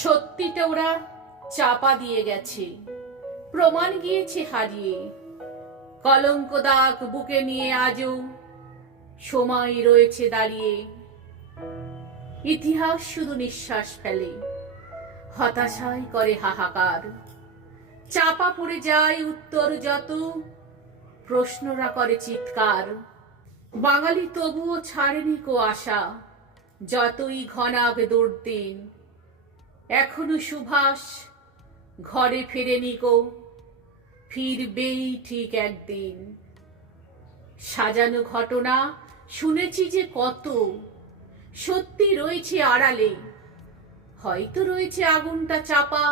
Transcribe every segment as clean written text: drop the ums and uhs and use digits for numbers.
সত্যিটা ওরা চাপা দিয়ে গেছে, প্রমাণ গিয়েছে হারিয়ে। কলঙ্ক দাগ বুকে নিয়ে আজও সময় রয়েছে দাঁড়িয়ে। ইতিহাস শুধু নিঃশ্বাস ফেলে, হতাশায় করে হাহাকার। চাপা পড়ে যায় উত্তর যত, প্রশ্নরা করে চিৎকার। বাঙালি তবুও ছাড়েনি কো আশা, যতই ঘনাক দুর্দিন। এখনো সুভাষ ঘরে ফেরেনি কো, ফিরবেই ঠিক একদিন। সাজানো ঘটনা শুনেছি যে কত, সত্যি রয়েছে আড়ালে। হয়তো রয়েছে আগুনটা চাপা,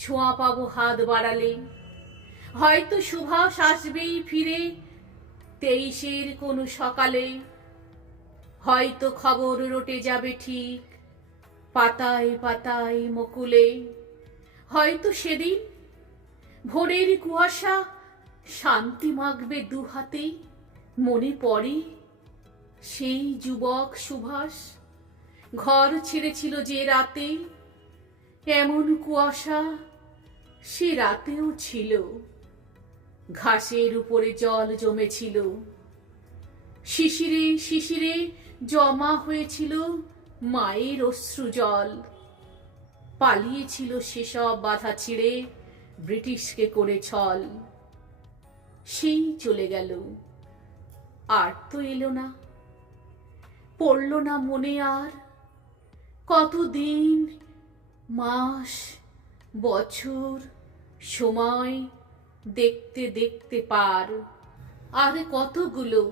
ছোঁয়া পাবো হাত বাড়ালে। হয়তো সুভাষ আসবেই ফিরে 23-এর কোনো সকালে। হয়তো খবর রটে যাবে ঠিক পাতায় পাতায় মুকুলে। হয়তো সেদিন ভোরের কুয়াশা শান্তি মাখবে দু হাতে। মনে পড়ে সেই যুবক সুভাষ ঘর ছেড়েছিল যে রাতে। এমন কুয়াশা সে রাতেও ছিল, ঘাসের উপরে জল জমেছিল। শিশিরে শিশিরে জমা হয়েছিল মায়ের অশ্রু জল। পালিয়েছিল সেসব বাধা ছিঁড়ে ব্রিটিশকে করে ছল। সেই চলে গেল, আর তো এলো না, পড়ল না মনে আর। কতদিন, মাস, বছর, সময় দেখতে দেখতে পার। আর কতগুলো,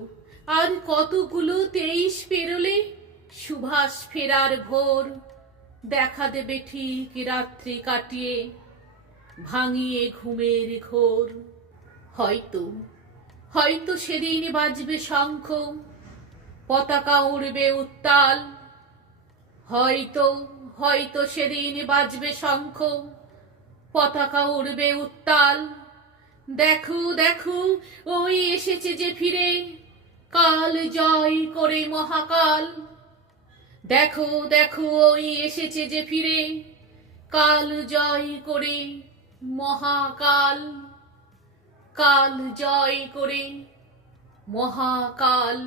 আর কতগুলো 23 পেরোলে সুভাষ ফেরার ভোর। দেখা দেবে ঠিক রাত্রি কাটিয়ে, ভাঙিয়ে ঘুমের ঘোর। হয়তো হয়তো সেদিন বাজবে শঙ্খ, পতাকা উড়বে উত্তাল। হয়তো হয়তো সেদিন বাজবে শঙ্খ, পতাকা উড়বে উত্তাল। দেখো দেখো ওই এসেছে যে ফিরে, কাল জয় করে মহাকাল। দেখো দেখো ওই এসেছে যে ফিরে, কাল জয় করে মহাকাল। কাল জয় করে মহাকাল।